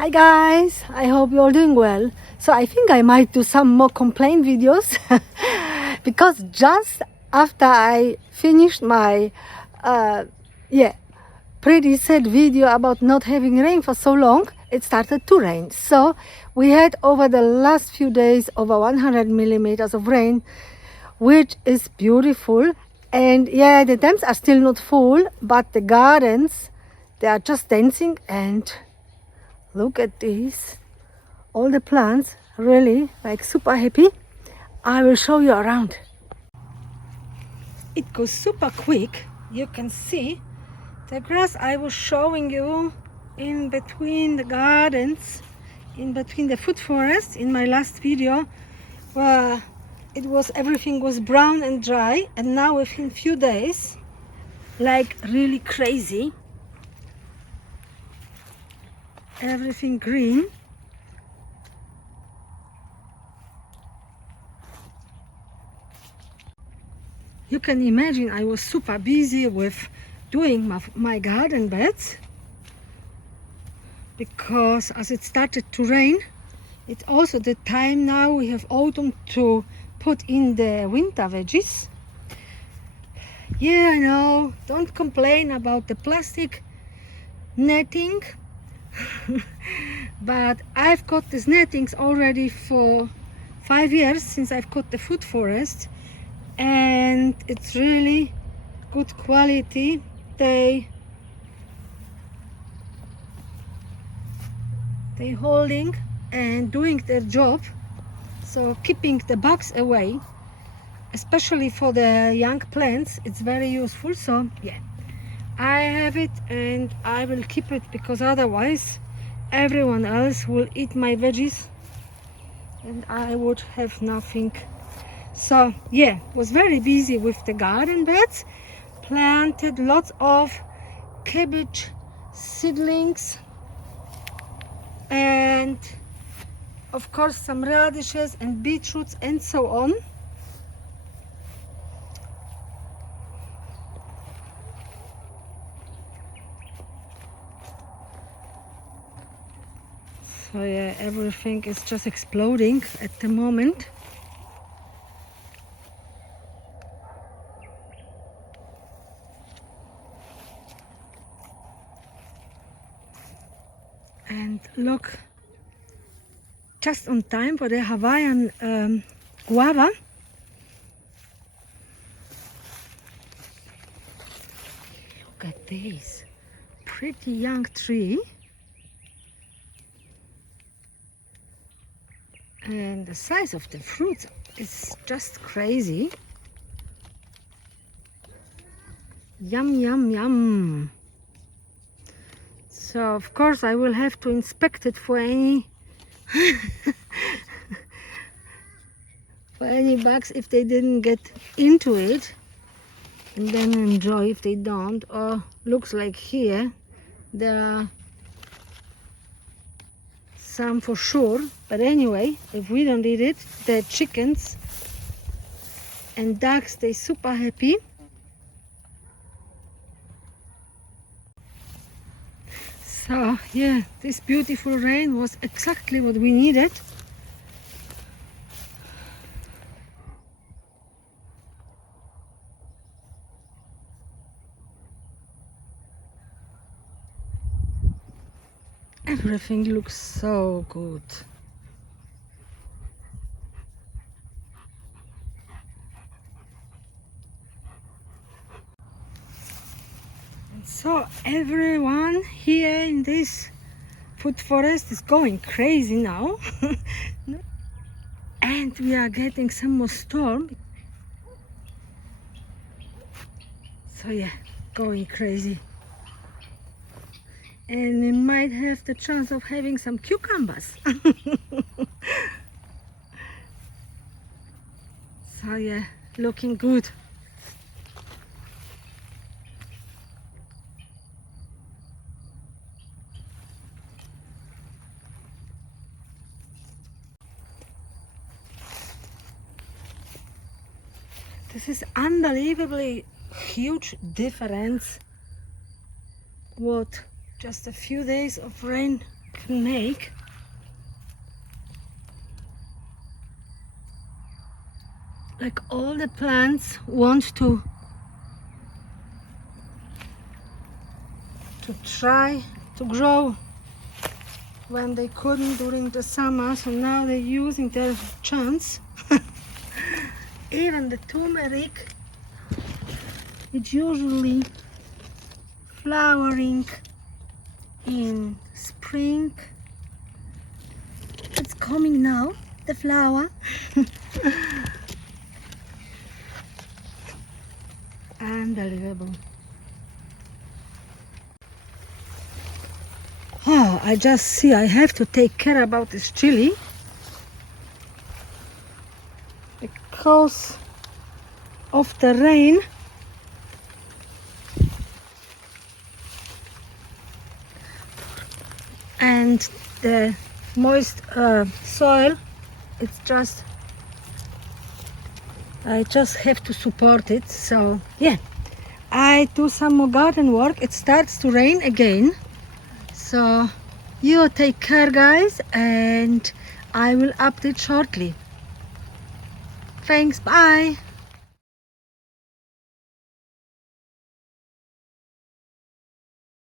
Hi guys, I hope you're doing well. So I think I might do some more complaint videos because just after I finished my pretty sad video about not having rain for so long, it started to rain. So we had over the last few days over 100 millimeters of rain, which is beautiful. And yeah, the dams are still not full, but the gardens, they are just dancing. And look at this, all the plants really like super happy. I will show you around. It goes super quick. You can see the grass I was showing you in between the gardens, in between the food forest in my last video, where everything was brown and dry, and now within few days, like really crazy, everything green. You can imagine I was super busy with doing my garden beds, because as it started to rain, it's also the time now we have autumn to put in the winter veggies. Yeah, I know, don't complain about the plastic netting, but I've got these nettings already for 5 years since I've got the food forest, and it's really good quality. They holding and doing their job, so keeping the bugs away, especially for the young plants. It's very useful. So yeah, I have it and I will keep it, because otherwise everyone else will eat my veggies and I would have nothing. So yeah, was very busy with the garden beds, planted lots of cabbage seedlings, and of course some radishes and beetroots and so on. So yeah, everything is just exploding at the moment. And look, just on time for the Hawaiian guava. Look at this pretty young tree, and the size of the fruits is just crazy. Yum, yum, yum. So of course I will have to inspect it for any for any bugs if they didn't get into it, and then enjoy if they don't. Or looks like here there are some for sure, but anyway, if we don't eat it, the chickens and ducks, they super happy. So yeah, this beautiful rain was exactly what we needed. Everything looks so good. And so everyone here in this food forest is going crazy now. And we are getting some more storm. So yeah, going crazy. And we might have the chance of having some cucumbers. So yeah, looking good. This is unbelievably huge difference what just a few days of rain can make. Like all the plants want to try to grow when they couldn't during the summer, so now they're using their chance. Even the turmeric is usually flowering in spring. It's coming now, the flower. Unbelievable. Oh, I just see I have to take care about this chili because of the rain. And the moist soil, it's just, I just have to support it. So yeah, I do some more garden work. It starts to rain again, so you take care, guys, and I will update shortly. Thanks, bye.